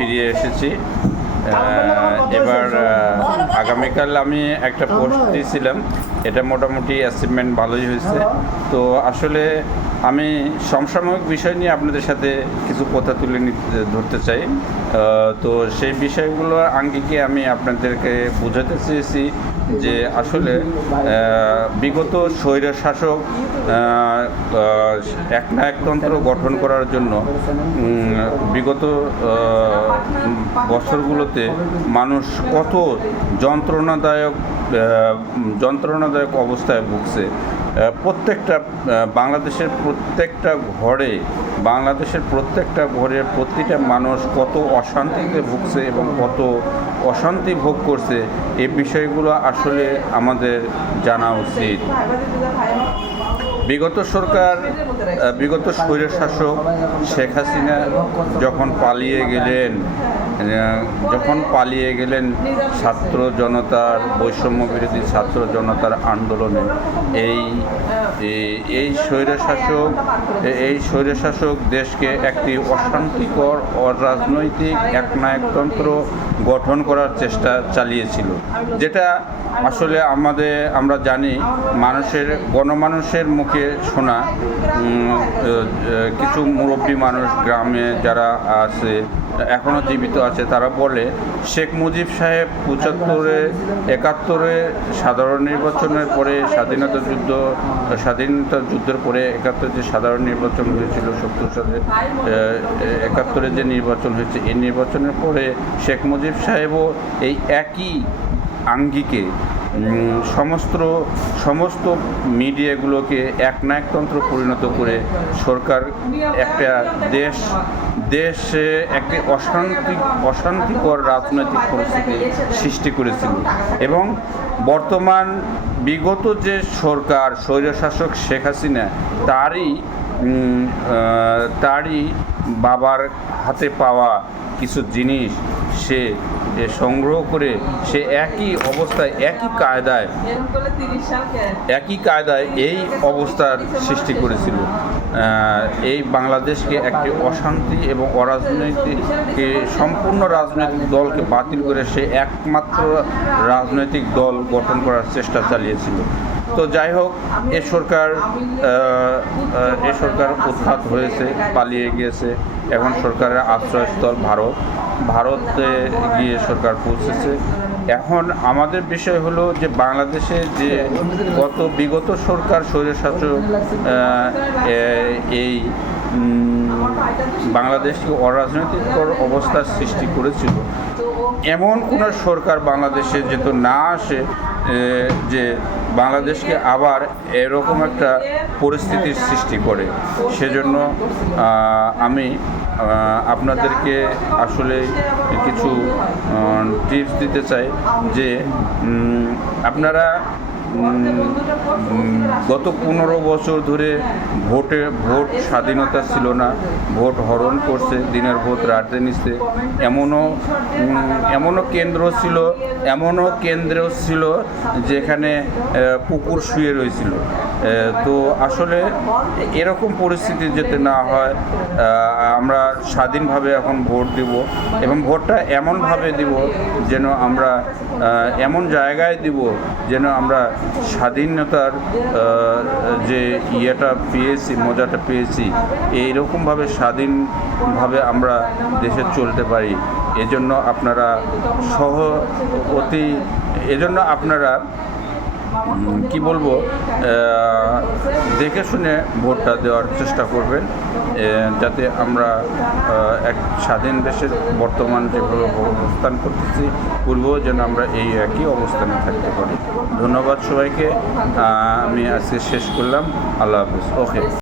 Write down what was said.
ফিরে এসেছি। এবার আগামীকাল আমি একটা পোস্ট দিয়েছিলাম, এটা মোটামুটি অ্যাচিভমেন্ট ভালোই হয়েছে। তো আসলে আমি সমসাময়িক বিষয় নিয়ে আপনাদের সাথে কিছু কথা তুলে ধরতে চাই। তো সেই বিষয়গুলোর আঙ্গিকে আমি আপনাদেরকে বোঝাতে চেয়েছি যে আসলে বিগত স্বৈরশাসক একনায়কতন্ত্র গঠন করার জন্য বিগত বছরগুলোতে মানুষ কত যন্ত্রণাদায়ক অবস্থায় ভুগছে। প্রত্যেকটা বাংলাদেশের প্রত্যেকটা ঘরে প্রতিটা মানুষ কত অশান্তিতে ভুগছে এবং কত অশান্তি ভোগ করছে, এই বিষয়গুলো আসলে আমাদের জানা উচিত। বিগত স্বৈরশাসক শেখ হাসিনা যখন পালিয়ে গেলেন ছাত্র জনতার বৈষম্য বিরোধী ছাত্র জনতার আন্দোলনে, এই স্বৈরশাসক দেশকে একটি অশান্তিকর অরাজনৈতিক একনায়কতন্ত্র গঠন করার চেষ্টা চালিয়েছিল, যেটা আসলে আমরা জানি গণমানুষের মুখে শোনা। কিছু মুরব্বী মানুষ গ্রামে যারা আছে এখনও জীবিত আছে, তারা বলে শেখ মুজিব সাহেব 75-71 সাধারণ নির্বাচনের পরে স্বাধীনতা যুদ্ধের পরে 71 যে সাধারণ নির্বাচন হয়েছিল, 70 সালে 71 যে নির্বাচন হয়েছে, এই নির্বাচনের পরে শেখ মুজিব সাহেবও এই একই আঙ্গিকে সমস্ত মিডিয়াগুলোকে একনায়কতন্ত্র পরিণত করে সরকার একটা দেশে একটি অশান্তিকর রাজনৈতিক পরিস্থিতি সৃষ্টি করেছিল। এবং বর্তমান বিগত যে সরকার স্বৈরশাসক শেখ হাসিনা, তারই বাবার হাতে পাওয়া কিছু জিনিস সে সংগ্রহ করে সে একই অবস্থায় একই কায়দায় এই অবস্থার সৃষ্টি করেছিল। এই বাংলাদেশকে একটি অশান্তি এবং অরাজনৈতিক সম্পূর্ণ রাজনৈতিক দলকে বাতিল করে সে একমাত্র রাজনৈতিক দল গঠন করার চেষ্টা চালিয়েছিল। তো যাই হোক, এ সরকার উৎখাত হয়েছে, পালিয়ে গিয়েছে। এখন সরকারের আশ্রয়স্থল ভারতে গিয়ে সরকার পৌঁছেছে। এখন আমাদের বিষয় হলো যে বাংলাদেশে যে বিগত সরকার স্বৈরশাসক এই বাংলাদেশকে অরাজনৈতিকর অবস্থার সৃষ্টি করেছিল, এমন কোনো সরকার বাংলাদেশে যেহেতু না আসে যে বাংলাদেশকে আবার এরকম একটা পরিস্থিতির সৃষ্টি করে। সেজন্য আমি আপনাদেরকে আসলে কিছু টিপস দিতে চাই যে আপনারা গত 15 বছর ধরে ভোট স্বাধীনতা ছিল না, ভোট হরণ করছে, দিনের ভোট রাতে নিচ্ছে। এমনও কেন্দ্র ছিল যেখানে কুকুর শুয়ে রয়েছিল। তো আসলে এরকম পরিস্থিতি যাতে না হয়, আমরা স্বাধীনভাবে এখন ভোট দেব এবং ভোটটা এমনভাবে দেব যেন আমরা এমন জায়গায় দেব যেন আমরা স্বাধীনতার যে মজাটা পেয়েছি, এইরকমভাবে স্বাধীনভাবে আমরা দেশে চলতে পারি। এজন্য আপনারা কি বলবো, দেখে শুনে ভোটটা দেওয়ার চেষ্টা করবেন, যাতে আমরা এক স্বাধীন দেশের বর্তমান যেভাবে অবস্থান করতেছি, পূর্বেও যেন আমরা এই একই অবস্থানে থাকতে পারি। ধন্যবাদ সবাইকে। আমি আজকে শেষ করলাম। আল্লাহ হাফেজ। ওকে।